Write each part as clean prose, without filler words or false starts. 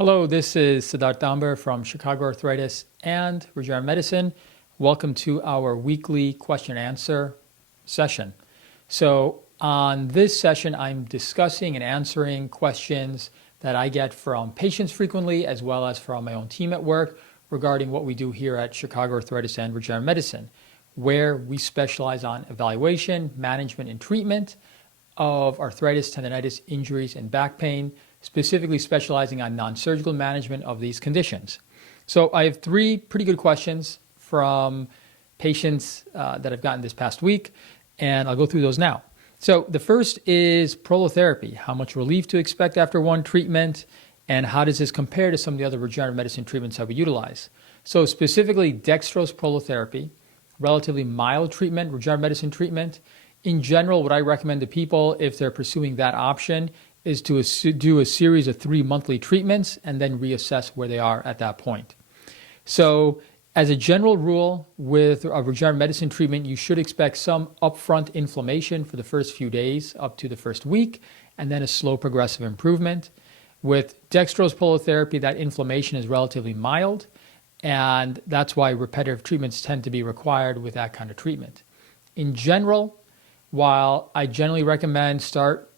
Hello, this is Siddharth Damber from Chicago Arthritis and Regenerative Medicine. Welcome to our weekly question and answer session. So on this session, I'm discussing and answering questions that I get from patients frequently, as well as from my own team at work regarding what we do here at Chicago Arthritis and Regenerative Medicine, where we specialize on evaluation, management, and treatment of arthritis, tendonitis, injuries, and back pain, specifically specializing on non-surgical management of these conditions. So I have three pretty good questions from patients that I've gotten this past week, and I'll go through those now. So the first is prolotherapy, how much relief to expect after one treatment, and how does this compare to some of the other regenerative medicine treatments that we utilize. So specifically Dextrose prolotherapy, relatively mild treatment, regenerative medicine treatment. In general, what I recommend to people if they're pursuing that option is to do a series of 3 monthly treatments and then reassess where they are at that point. So as a general rule with a regenerative medicine treatment, you should expect some upfront inflammation for the first few days up to the first week, and then a slow progressive improvement. With dextrose prolotherapy, that inflammation is relatively mild, and that's why repetitive treatments tend to be required with that kind of treatment. In general, while I generally recommend start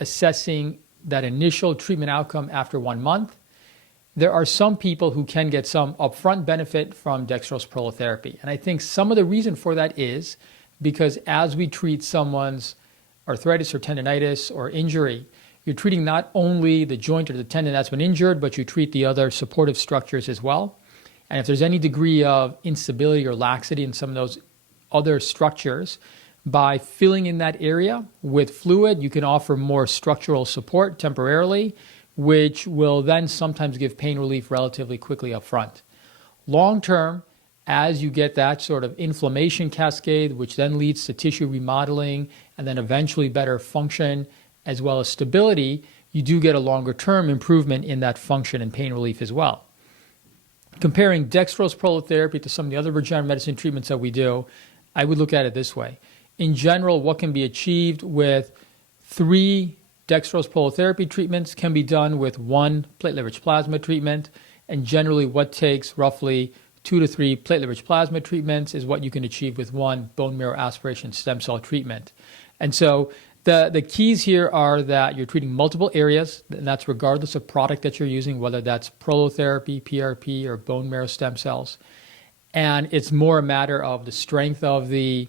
assessing that initial treatment outcome after 1 month, there are some people who can get some upfront benefit from dextrose prolotherapy. And I think some of the reason for that is because as we treat someone's arthritis or tendonitis or injury, you're treating not only the joint or the tendon that's been injured, but you treat the other supportive structures as well. And if there's any degree of instability or laxity in some of those other structures, by filling in that area with fluid, you can offer more structural support temporarily, which will then sometimes give pain relief relatively quickly up front. Long term, as you get that sort of inflammation cascade, which then leads to tissue remodeling and then eventually better function as well as stability, you do get a longer term improvement in that function and pain relief as well. Comparing dextrose prolotherapy to some of the other regenerative medicine treatments that we do, I would look at it this way. In general, what can be achieved with 3 dextrose prolotherapy treatments can be done with 1 platelet-rich plasma treatment, and generally what takes roughly 2 to 3 platelet-rich plasma treatments is what you can achieve with 1 bone marrow aspiration stem cell treatment. And so the keys here are that you're treating multiple areas, and that's regardless of product that you're using, whether that's prolotherapy, PRP, or bone marrow stem cells. And it's more a matter of the strength of the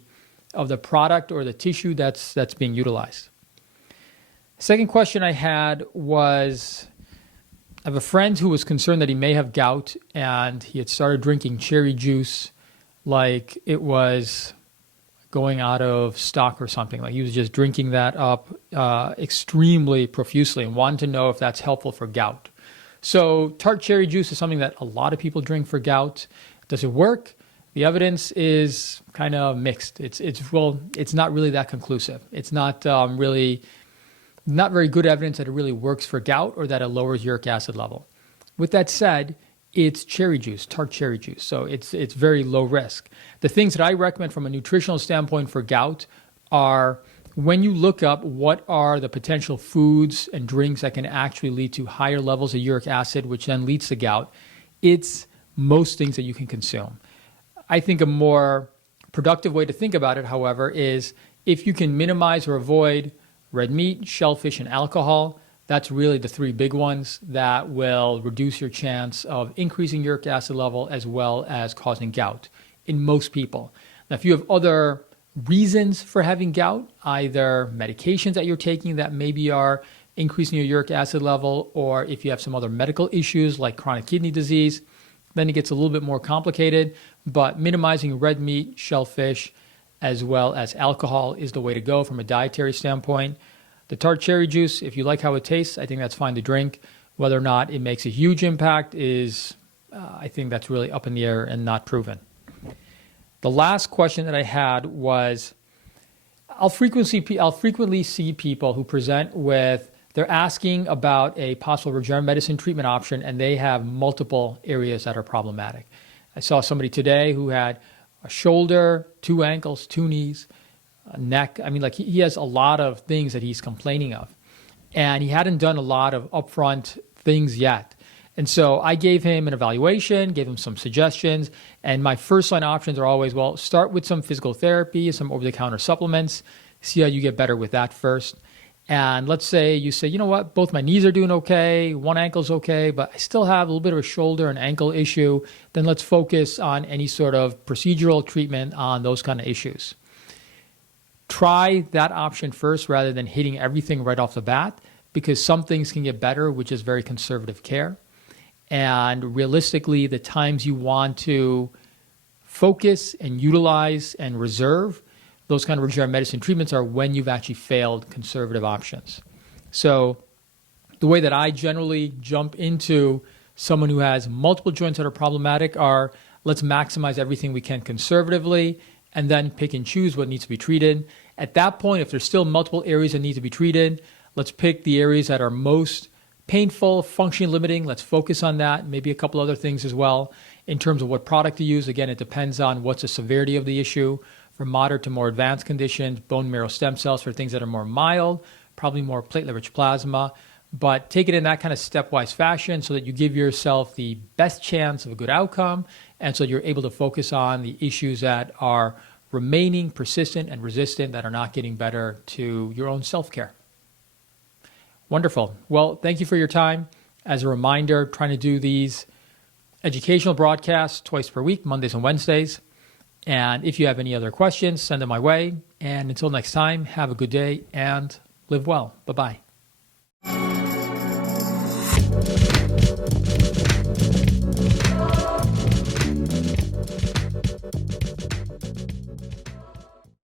product or the tissue that's being utilized. Second question I had was, I have a friend who was concerned that he may have gout, and he had started drinking cherry juice like it was going out of stock or something. Like he was just drinking that up extremely profusely and wanted to know if that's helpful for gout. So tart cherry juice is something that a lot of people drink for gout. Does it work? The evidence is kind of mixed. It's not really that conclusive. It's not very good evidence that it really works for gout or that it lowers uric acid level. With that said, it's cherry juice, tart cherry juice, so it's very low risk. The things that I recommend from a nutritional standpoint for gout are when you look up what are the potential foods and drinks that can actually lead to higher levels of uric acid, which then leads to gout, it's most things that you can consume. I think a more productive way to think about it, however, is if you can minimize or avoid red meat, shellfish, and alcohol, that's really the 3 big ones that will reduce your chance of increasing uric acid level as well as causing gout in most people. Now, if you have other reasons for having gout, either medications that you're taking that maybe are increasing your uric acid level, or if you have some other medical issues like chronic kidney disease, then it gets a little bit more complicated, but minimizing red meat, shellfish, as well as alcohol is the way to go from a dietary standpoint. The tart cherry juice, if you like how it tastes, I think that's fine to drink. Whether or not it makes a huge impact is, I think that's really up in the air and not proven. The last question that I had was, I'll frequently see people who present with, they're asking about a possible regenerative medicine treatment option, and they have multiple areas that are problematic. I saw somebody today who had a shoulder, 2 ankles, 2 knees, a neck. I mean, like he has a lot of things that he's complaining of. And he hadn't done a lot of upfront things yet. And so I gave him an evaluation, gave him some suggestions, and my first line options are always, well, start with some physical therapy, some over-the-counter supplements, see how you get better with that first. And let's say you say, you know what, both my knees are doing okay, one ankle's okay, but I still have a little bit of a shoulder and ankle issue, then let's focus on any sort of procedural treatment on those kind of issues. Try that option first rather than hitting everything right off the bat, because some things can get better, which is very conservative care. And realistically, the times you want to focus and utilize and reserve those kind of regenerative medicine treatments are when you've actually failed conservative options. So the way that I generally jump into someone who has multiple joints that are problematic are, let's maximize everything we can conservatively and then pick and choose what needs to be treated. At that point, if there's still multiple areas that need to be treated, let's pick the areas that are most painful, functionally limiting. Let's focus on that. Maybe a couple other things as well. In terms of what product to use, again, it depends on what's the severity of the issue. From moderate to more advanced conditions, bone marrow stem cells for things that are more mild, probably more platelet-rich plasma. But take it in that kind of stepwise fashion so that you give yourself the best chance of a good outcome, and so you're able to focus on the issues that are remaining persistent and resistant, that are not getting better, to your own self-care. Wonderful. Well, thank you for your time. As a reminder, trying to do these educational broadcasts twice per week, Mondays and Wednesdays. And if you have any other questions, send them my way. And until next time, have a good day and live well. Bye-bye.